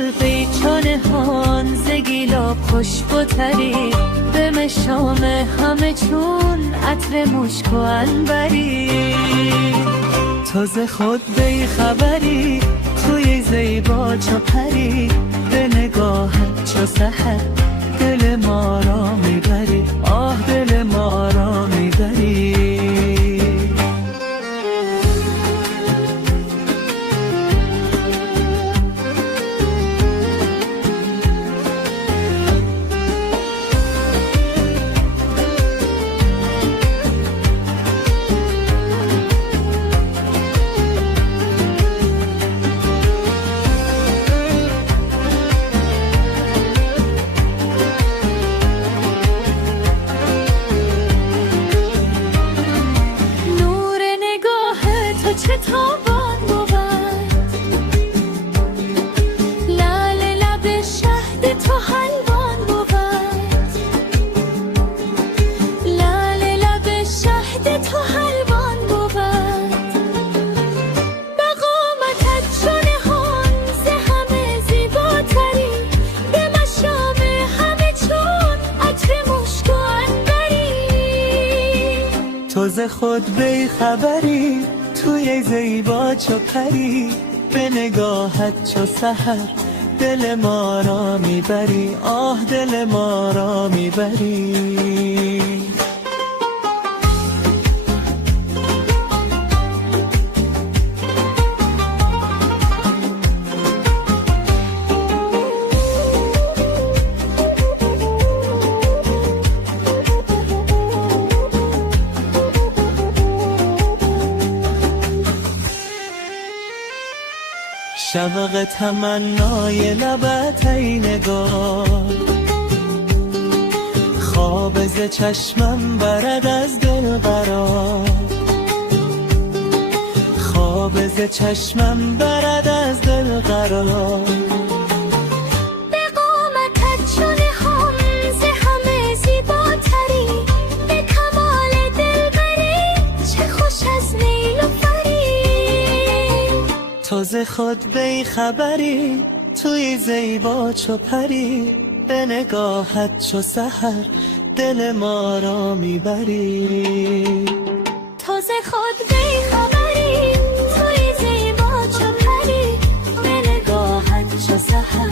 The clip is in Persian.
خلقی چانهان زگیلا خوش بتری به مشام همه چون عطر مشک و عنبری. تو ز خود بی خبری توی زیبا چو پری به نگاهت چو سحر دل ما را میبری آه دل ما را میبری. چه تابان بود لعل لب شهد تو حلوان بود لعل لب شهد تو حلوان بود به قامتت چنهان ز همه زیباتری به مشام همه چون عطر مشک و عنبری. تو ز خود بی خبری توی زیبا چو پری به نگاهت چو سحر دل ما را میبری آه دل ما را میبری. شفق تمنای لبت ای نگار خواب ز چشمم برد از دل قرار خواب ز چشمم برد از دل قرار. به قامتت چنهان ز همه زیباتری به کمال دلبری چه خوش از نیل و فرید. تو ز خود بی خبری توی زیبا چو پری به نگاهت چو سحر دل ما را میبری. تو ز خود بی خبری توی زیبا چو پری به نگاهت چو سحر